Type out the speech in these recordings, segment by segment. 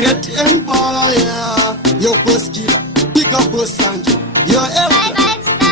Great empire, yo boss killer, big up boss Sanjo, yo elder.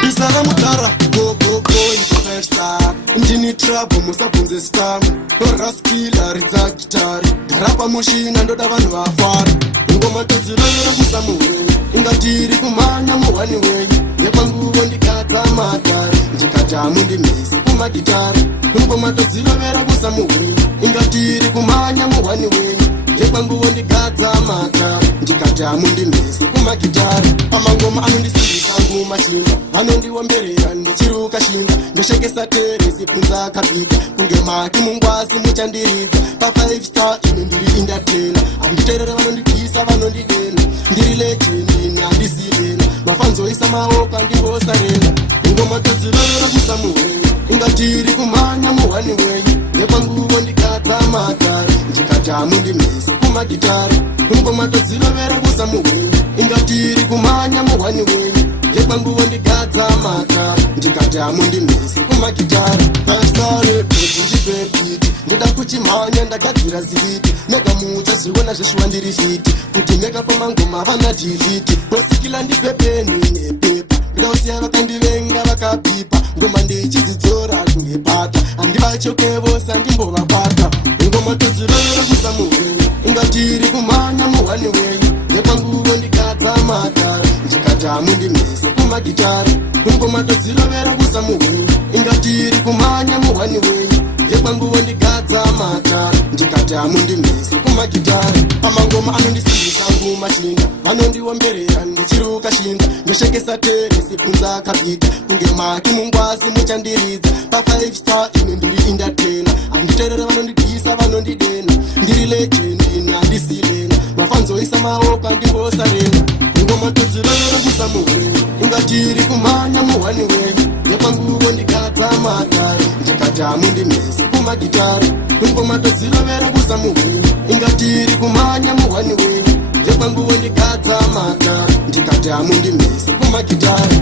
Bisara mutara, go go go investor. Ndini trouble musabunze scam. Boss killer ridza gitari. Darapa mushina ndoda vanhu vafara. Ngoma tozirora kusamuwe. Ingatiri kumanya muwani wenyu. Yepanguvo ndikadza matari. Ndikajamu ndimisi kumagitari. Ngoma tozirovera kusamuwe. Ingatiri kumanya muwani wenyu. Yepanguvo ndikadza matari. Ndikajamu ndimisi kumagitari. Pamangoma anondisimbisa nguma chinga. Vanondiwomberera ndichiruka shinga. Ndoshekesa tere sipunza kapika. Kunge maki mungwazi muchandiridza. Pa 5 star ine ndiri indatena. Anditerera vanondikisa vanondidena. Ndiri legend handisirena. Mafanzoisa maoko andingosarenda. Ngoma tozirora kusamuwe. Ingatiri kumanya muwani wenyu. Yepanguvo ndikadza matari. Ndikajamu ndimisi kumagitari. Ngoma tozirovera kusamuwe. Ingatiri kumanya muwani wenyu. Yepanguvo ndikadza matari. Ndikajamu ndimisi kumagitari. Pasare kuti ndipepiti. Ndida kuchimhanya ndagadzira ziviti. Mega mucha zviona zveshuwa ndiri fiti. Kuti mega pamangoma vana divhiti. Bosikila ndipepeni nepepa. Ndausiya vakandivenga vakapipa. Ngoma ndichidzidzora kungepata. Handivachoke vose handimbovabata. Ngoma tozirora kusamuwenyu. Ingatiri kumanya muwani wenyu. Yepanguvo ndikadza matari. Ndikajamu ndimisi kumagitari. Ngoma tozirovera kusamuwenyu. Ingatiri kumanya muwani wenyu. Yepanguvo ndikadza matari. Ndikajamu ndimisi kumagitari. Pamangoma anondisimbisa nguma chinga. Vanondiwomberera ndichiruka shinga. Ndoshekesa tere sipunza kapika. Kunge maki mungwazi muchandiridza. Pa 5 star ine ndiri indatena. Anditerera vanondikisa vanondidena. Ndiri legend handisirena. Mafanzoisa maoko andingosarenda. Ngoma tozirora kusamuwenyu. Ingatiri kumanya muwani wenyu. Yepanguvo ndikadza matari. Ndikajamu ndimisi kumagitari. Ngoma tozirovera kusamuwenyu. Ingatiri kumanya muwani wenyu. Yepanguvo ndikadza matari. Ndikajamu ndimisi kumagitari.